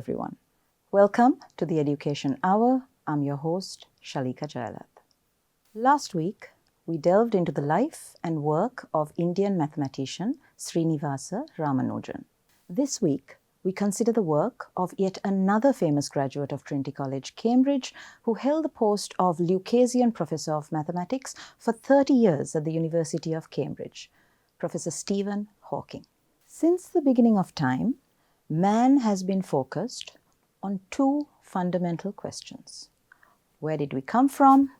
everyone. Welcome to the Education Hour. I'm your host, Shaleeka Jayalath. Last week, we delved into the life and work of Indian mathematician Srinivasa Ramanujan. This week, we consider the work of yet another famous graduate of Trinity College, Cambridge, who held the post of Lucasian Professor of Mathematics for 30 years at the University of Cambridge, Professor Stephen Hawking. Since the beginning of time, man has been focused on two fundamental questions. Where did we come from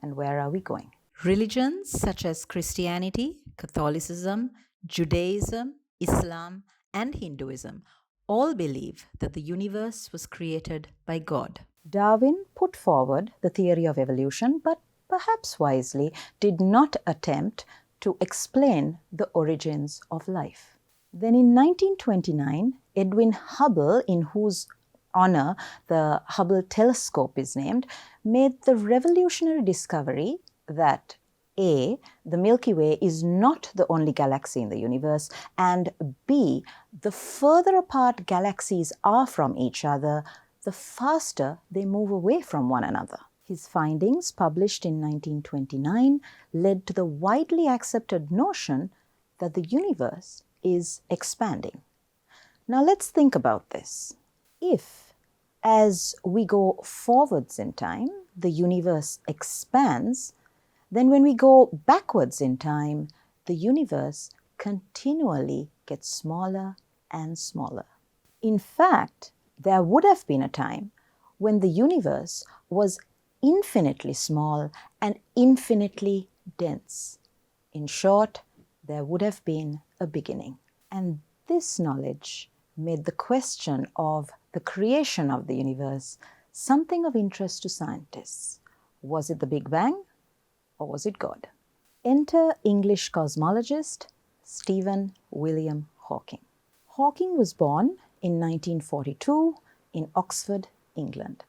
and where are we going? Religions such as Christianity, Catholicism, Judaism, Islam, and Hinduism all believe that the universe was created by God. Darwin put forward the theory of evolution, but perhaps wisely did not attempt to explain the origins of life. Then in 1929, Edwin Hubble, in whose honor the Hubble telescope is named, made the revolutionary discovery that A, the Milky Way is not the only galaxy in the universe, and B, the further apart galaxies are from each other, the faster they move away from one another. His findings, published in 1929, led to the widely accepted notion that the universe is expanding. Now let's think about this. If, as we go forwards in time, the universe expands, then when we go backwards in time, the universe continually gets smaller and smaller. In fact, there would have been a time when the universe was infinitely small and infinitely dense. In short, there would have been a beginning. And this knowledge made the question of the creation of the universe something of interest to scientists. Was it the Big Bang or was it God? Enter English cosmologist Stephen William Hawking. Hawking was born in 1942 in Oxford, England.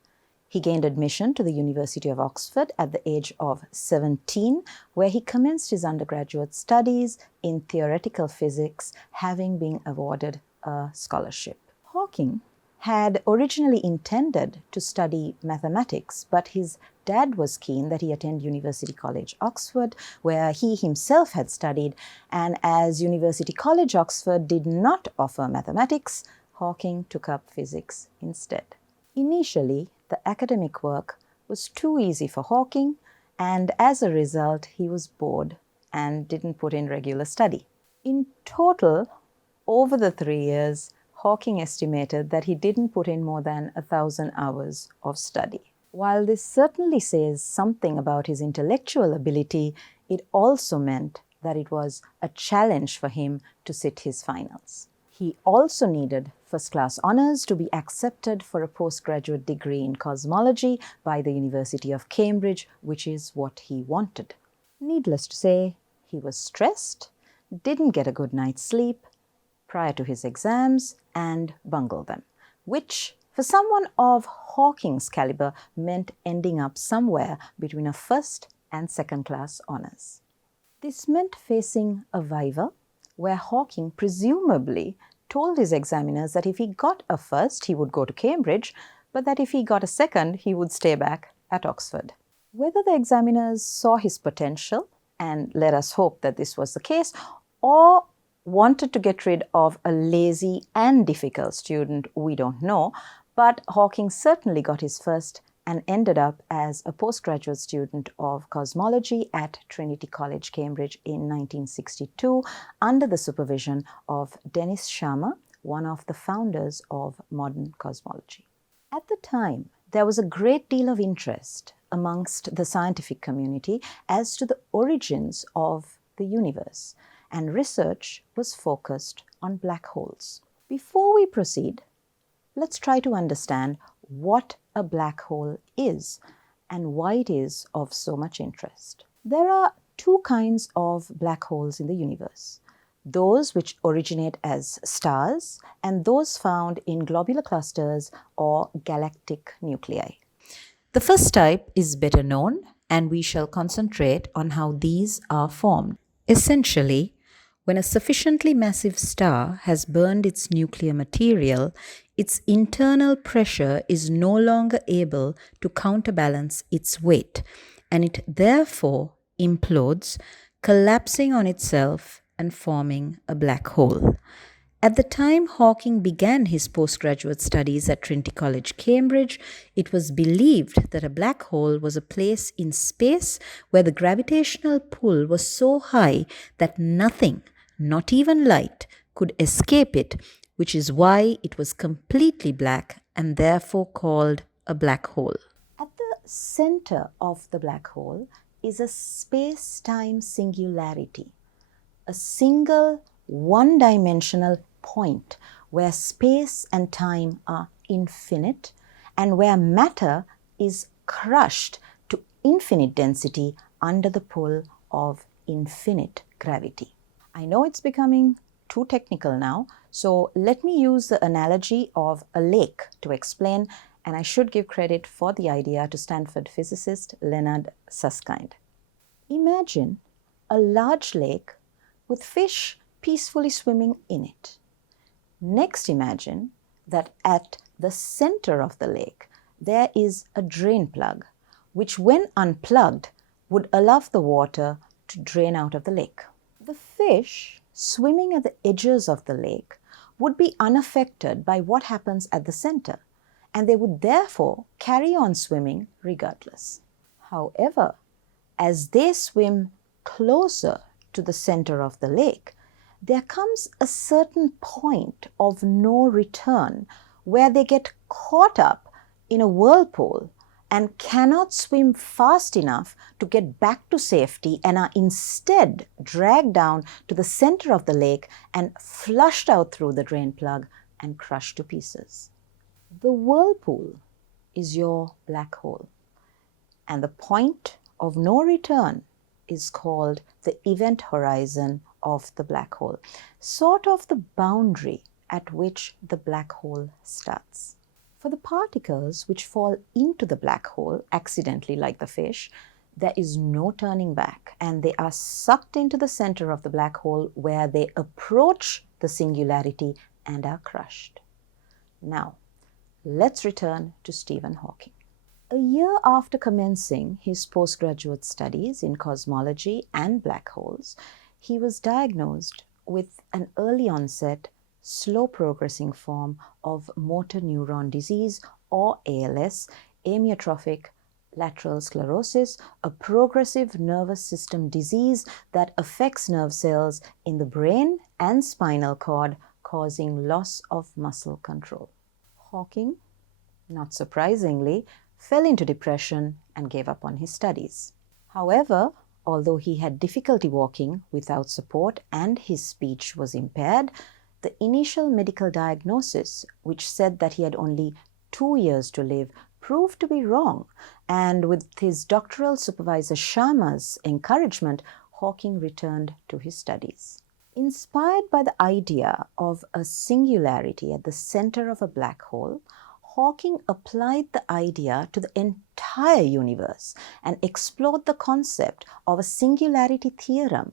He gained admission to the University of Oxford at the age of 17, where he commenced his undergraduate studies in theoretical physics, having been awarded a scholarship. Hawking had originally intended to study mathematics, but his dad was keen that he attend University College, Oxford, where he himself had studied, and as University College, Oxford did not offer mathematics, Hawking took up physics instead. Initially, the academic work was too easy for Hawking, and as a result, he was bored and didn't put in regular study. In total, over the 3 years, Hawking estimated that he didn't put in more than 1,000 hours of study. While this certainly says something about his intellectual ability, it also meant that it was a challenge for him to sit his finals. He also needed first-class honors to be accepted for a postgraduate degree in cosmology by the University of Cambridge, which is what he wanted. Needless to say, he was stressed, didn't get a good night's sleep prior to his exams, and bungled them, which for someone of Hawking's caliber meant ending up somewhere between a first and second-class honors. This meant facing a viva, where Hawking presumably told his examiners that if he got a first, he would go to Cambridge, but that if he got a second, he would stay back at Oxford. Whether the examiners saw his potential, and let us hope that this was the case, or wanted to get rid of a lazy and difficult student, we don't know, but Hawking certainly got his first and ended up as a postgraduate student of cosmology at Trinity College, Cambridge in 1962 under the supervision of Dennis Sharma, one of the founders of modern cosmology. At the time, there was a great deal of interest amongst the scientific community as to the origins of the universe, and research was focused on black holes. Before we proceed, let's try to understand what a black hole is and why it is of so much interest. There are two kinds of black holes in the universe: those which originate as stars and those found in globular clusters or galactic nuclei. The first type is better known, and we shall concentrate on how these are formed. Essentially, when a sufficiently massive star has burned its nuclear material, its internal pressure is no longer able to counterbalance its weight, and it therefore implodes, collapsing on itself and forming a black hole. At the time Hawking began his postgraduate studies at Trinity College, Cambridge, it was believed that a black hole was a place in space where the gravitational pull was so high that nothing, not even light, could escape it, which is why it was completely black and therefore called a black hole. At the center of the black hole is a space-time singularity, a single one-dimensional point where space and time are infinite and where matter is crushed to infinite density under the pull of infinite gravity. I know it's becoming too technical now, so let me use the analogy of a lake to explain, and I should give credit for the idea to Stanford physicist Leonard Susskind. Imagine a large lake with fish peacefully swimming in it. Next, imagine that at the center of the lake there is a drain plug, which when unplugged would allow the water to drain out of the lake. The fish swimming at the edges of the lake would be unaffected by what happens at the center, and they would therefore carry on swimming regardless. However, as they swim closer to the center of the lake, there comes a certain point of no return where they get caught up in a whirlpool and cannot swim fast enough to get back to safety and are instead dragged down to the center of the lake and flushed out through the drain plug and crushed to pieces. The whirlpool is your black hole, and the point of no return is called the event horizon of the black hole, sort of the boundary at which the black hole starts. For the particles which fall into the black hole accidentally, like the fish, there is no turning back, and they are sucked into the center of the black hole where they approach the singularity and are crushed. Now, let's return to Stephen Hawking. A year after commencing his postgraduate studies in cosmology and black holes, he was diagnosed with an early onset, slow progressing form of motor neuron disease, or ALS, amyotrophic lateral sclerosis, a progressive nervous system disease that affects nerve cells in the brain and spinal cord, causing loss of muscle control. Hawking, not surprisingly, fell into depression and gave up on his studies. However, although he had difficulty walking without support and his speech was impaired, the initial medical diagnosis, which said that he had only 2 years to live, proved to be wrong, and with his doctoral supervisor Sharma's encouragement, Hawking returned to his studies. Inspired by the idea of a singularity at the center of a black hole, Hawking applied the idea to the entire universe and explored the concept of a singularity theorem,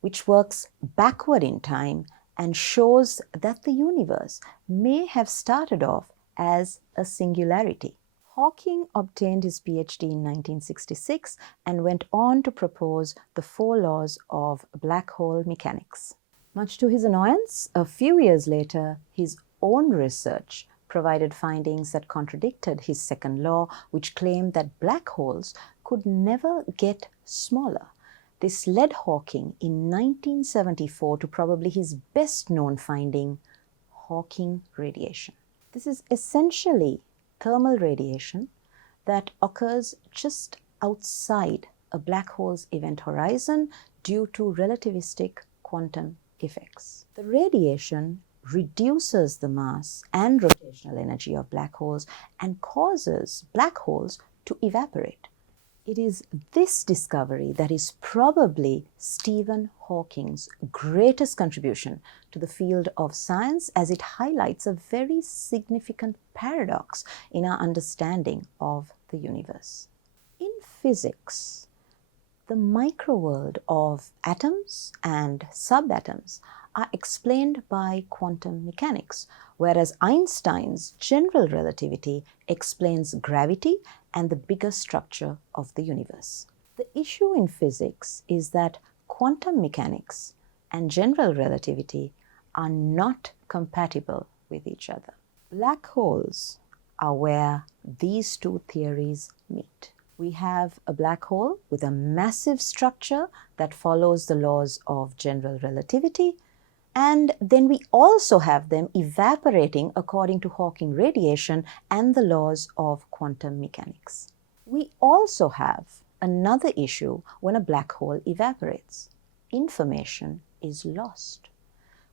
which works backward in time and shows that the universe may have started off as a singularity. Hawking obtained his PhD in 1966 and went on to propose the 4 laws of black hole mechanics. Much to his annoyance, a few years later, his own research provided findings that contradicted his second law, which claimed that black holes could never get smaller. This led Hawking in 1974 to probably his best-known finding, Hawking radiation. This is essentially thermal radiation that occurs just outside a black hole's event horizon due to relativistic quantum effects. The radiation reduces the mass and rotational energy of black holes and causes black holes to evaporate. It is this discovery that is probably Stephen Hawking's greatest contribution to the field of science, as it highlights a very significant paradox in our understanding of the universe. In physics, the microworld of atoms and subatoms are explained by quantum mechanics, whereas Einstein's general relativity explains gravity and the bigger structure of the universe. The issue in physics is that quantum mechanics and general relativity are not compatible with each other. Black holes are where these two theories meet. We have a black hole with a massive structure that follows the laws of general relativity, and then we also have them evaporating according to Hawking radiation and the laws of quantum mechanics. We also have another issue when a black hole evaporates. Information is lost,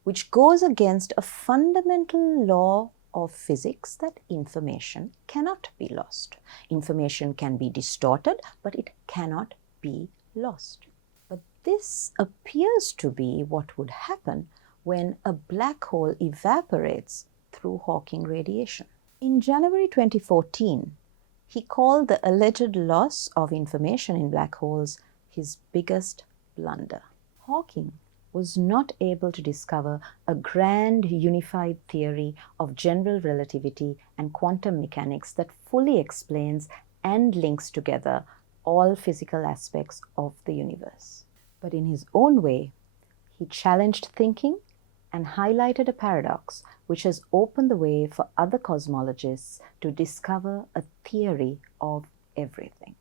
which goes against a fundamental law of physics that information cannot be lost. Information can be distorted, but it cannot be lost. But this appears to be what would happen when a black hole evaporates through Hawking radiation. In January 2014, he called the alleged loss of information in black holes his biggest blunder. Hawking was not able to discover a grand unified theory of general relativity and quantum mechanics that fully explains and links together all physical aspects of the universe. But in his own way, he challenged thinking and highlighted a paradox which has opened the way for other cosmologists to discover a theory of everything.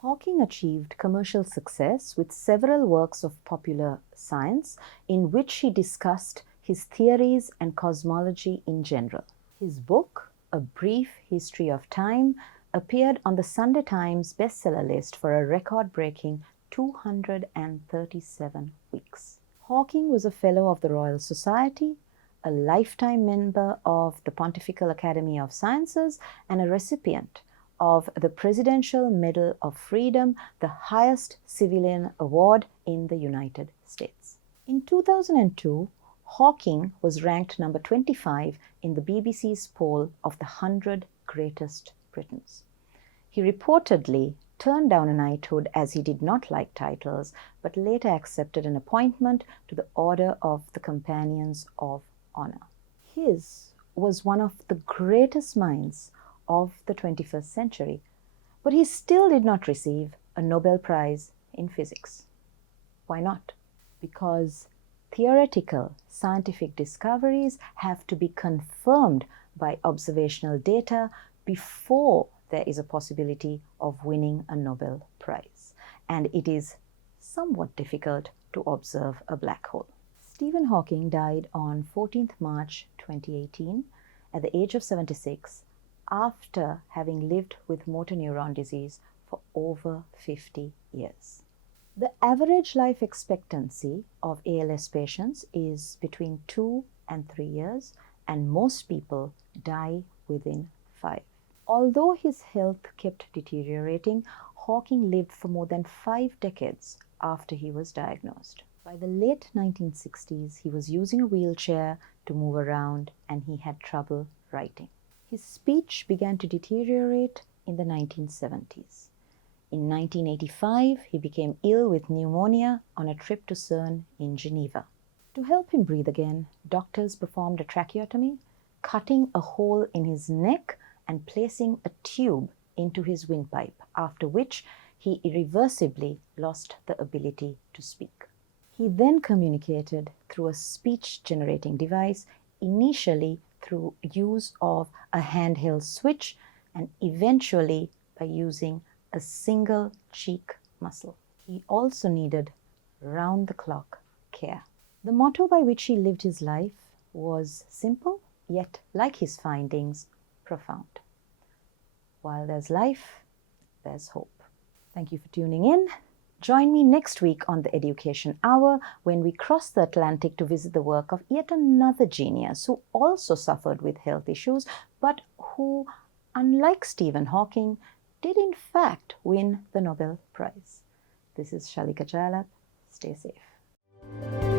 Hawking achieved commercial success with several works of popular science in which he discussed his theories and cosmology in general. His book, A Brief History of Time, appeared on the Sunday Times bestseller list for a record-breaking 237 weeks. Hawking was a Fellow of the Royal Society, a lifetime member of the Pontifical Academy of Sciences, and a recipient of the Presidential Medal of Freedom, the highest civilian award in the United States. In 2002, Hawking was ranked number 25 in the BBC's poll of the 100 Greatest Britons. He reportedly turned down a knighthood as he did not like titles, but later accepted an appointment to the Order of the Companions of Honor. His was one of the greatest minds of the 21st century, but he still did not receive a Nobel Prize in physics. Why not? Because theoretical scientific discoveries have to be confirmed by observational data before there is a possibility of winning a Nobel Prize, and it is somewhat difficult to observe a black hole. Stephen Hawking died on 14th March 2018 at the age of 76 after having lived with motor neuron disease for over 50 years. The average life expectancy of ALS patients is between 2 and 3 years, and most people die within 5. Although his health kept deteriorating, Hawking lived for more than 5 decades after he was diagnosed. By the late 1960s, he was using a wheelchair to move around, and he had trouble writing. His speech began to deteriorate in the 1970s. In 1985, he became ill with pneumonia on a trip to CERN in Geneva. To help him breathe again, doctors performed a tracheotomy, cutting a hole in his neck and placing a tube into his windpipe, after which he irreversibly lost the ability to speak. He then communicated through a speech-generating device, initially through use of a handheld switch and eventually by using a single cheek muscle. He also needed round-the-clock care. The motto by which he lived his life was simple, yet, like his findings, profound. While there's life, there's hope. Thank you for tuning in. Join me next week on the Education Hour when we cross the Atlantic to visit the work of yet another genius who also suffered with health issues, but who, unlike Stephen Hawking, did in fact win the Nobel Prize. This is Shaleeka Jayalath. Stay safe.